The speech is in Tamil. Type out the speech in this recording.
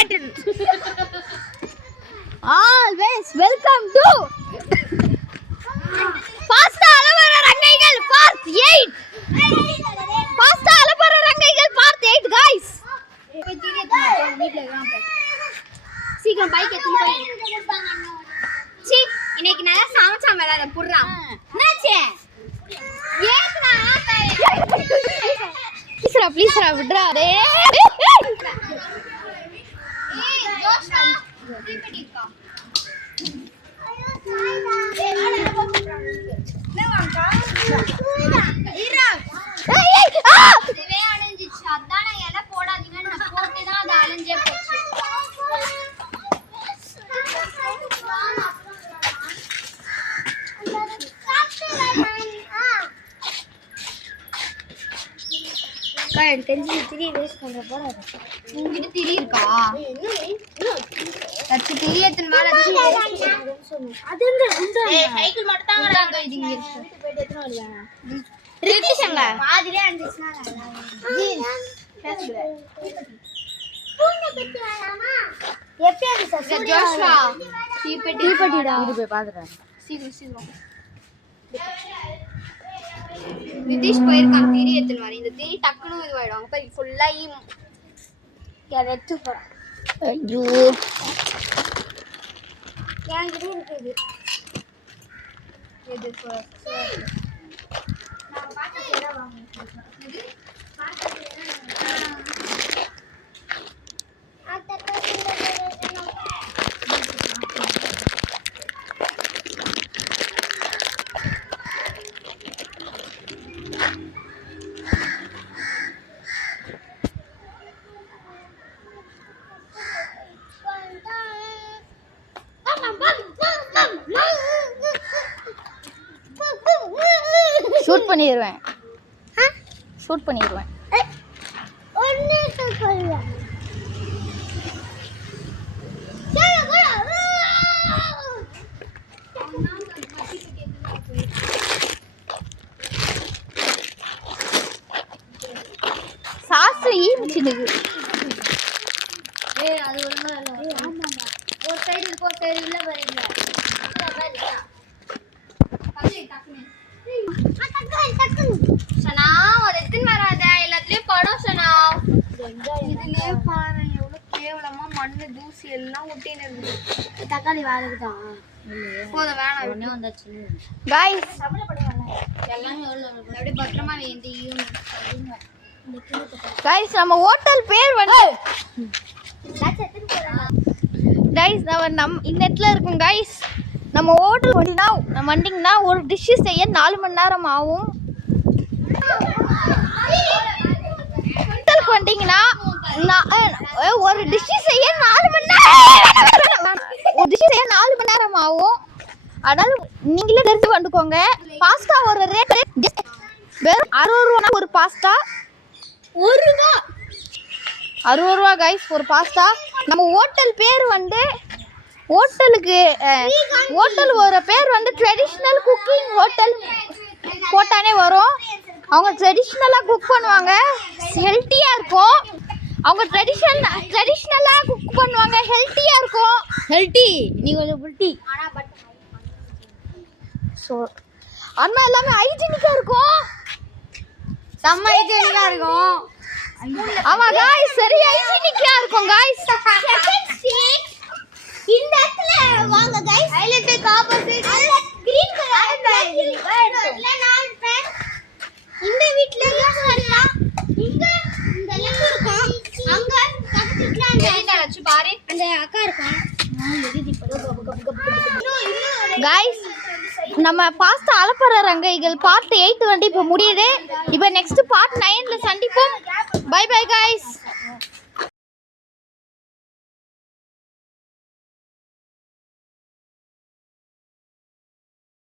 button. Always welcome to Pasta Alavara Rangaigal Part 8. Pasta Alavara Rangaigal Part 8 guys. சீக்கிரம் பைக் எடுத்து போய். சீ இன்னைக்கு நல்லா சமைச்சா மேல புடுறா. என்னாச்சு? ஏத்துடா ப்ளீஸ்ரா விடுறா டேய். ஏய் ஜோஷ்னா தீபடிக்கா. லேவாங்கா. இரா. ஏய் இதுவே அலைஞ்சிச்சு. அதான் நான் எல்லாம் போடாதீங்க நான் போட்டு தான் அது அலைஞ்சே போச்சு. எனக்கு தெரிஞ்சு திரி வேஸ்ட் பண்ற போல இருக்கு. உங்கிட்ட திரி இருக்கா? தச்சு திரி எத்தனை மேல வச்சு அது எங்க குண்டா? ஏய் சைக்கிள் மட்டும் தாங்கடா இது இங்க இருக்கு. வீட்டு போய் எத்தனை வருவாங்க? ரித்திஷங்க பாதிலே அஞ்சிச்சுனா ஜி பேசுற. பூனை கட்டி வரலாமா? எப்பயாவது சார் ஜோஷ்வா தீபட்டிடா. இது போய் பாத்துறேன். சீக்கிரம் நிதிஷ் போயிருக்காங்க திரி எடுத்துன்னு வரேன். இந்த திரி டக்குன்னு இதுவாயிடும். அப்ப ஃபுல்லா எடுத்து போறேன். ஐயோ ஏன் கிட்ட இருக்குது இது நான் பாக்கெட் எல்லாம் வாங்குறேன். இது பாக்கெட் ஷூட் பண்ணிடுவேன். ஷூட் பண்ணிடுவேன். சாசு ஈமிச்சிடுது. ஏய் அது ஒழுங்கா இல்ல. ஆமாமா ஒரு சைடு இருக்கு ஒரு சைடு இல்ல வரீங்க. சனா ஒரு எத்தனை வராத எல்லாத்துலயும் படம் சனா. இதுலயே பாரு எவ்வளவு கேவலமா மண்ணு தூசி எல்லாம் ஒட்டின்னு இருக்கு. தக்காளி வாங்குதா? போதும் வேணாம் உடனே வந்தாச்சு. गाइस எல்லாமே அப்படியே பத்திரமா வேண்டி गाइस நம்ம ஹோட்டல் பேர் வந்து गाइस நம்ம இந்த இடத்துல இருக்கோம் गाइस. நம்ம ஹோட்டல் வண்டிங்கன்னா ஒரு டிஷ் செய்ய 4 மணி நேரம் ஆகும். ஹோட்டலுக்கு வந்தீங்கன்னா ஒரு டிஷ் செய்ய 4 மணி நேரம் ஆகும். அதனால நீங்களே தெரிஞ்சு வந்துக்கோங்க. பாஸ்தா ஒரு ரேட் வெறும் 60 ரூபா ஒரு பாஸ்தா. 1 ரூபா 60 ரூபா गाइस ஒரு பாஸ்தா. நம்ம ஹோட்டல் பேர் வந்து ஹோட்டல் ஒரு பேர் வந்து ட்ரெடிஷ்னல் குக்கிங் ஹோட்டல் போட்டானே வரும். அவங்க ட்ரெடிஷ்னலாக குக் பண்ணுவாங்க, ஹெல்த்தியாக இருக்கும். அவங்க ட்ரெடிஷ்னலாக குக் பண்ணுவாங்க, ஹெல்த்தியாக இருக்கும். ஹெல்த்தி நீ கொஞ்சம் புல்ட்டி ஸோ ஆனால் எல்லாமே ஹைஜீனிக்காக இருக்கும். செம்ம ஹைஜீனிக்காக இருக்கும். ஆமாம் गाइस சரி ஹைஜீனிக்காக இருக்கும் गाइस. இந்த இடத்துல வாங்க guys. Highlight opposite green colour இல்ல நான் ஃப்ரெண்ட் இந்த வீட்ல எல்லாம் இங்க இந்த லெஃப்ட் இருக்கும். அங்க பக்கத்து வீட்ல அந்த வீட்ல வச்சு பாரு அந்த அக்கா இருக்கும். गाइस நம்ம பாஸ்தா அலப்பற ரங்கைகள் பார்ட் 8 வந்து இப்போ முடியுது. இப்போ நெக்ஸ்ட் பார்ட் 9ல சந்திப்போம். Bye bye guys.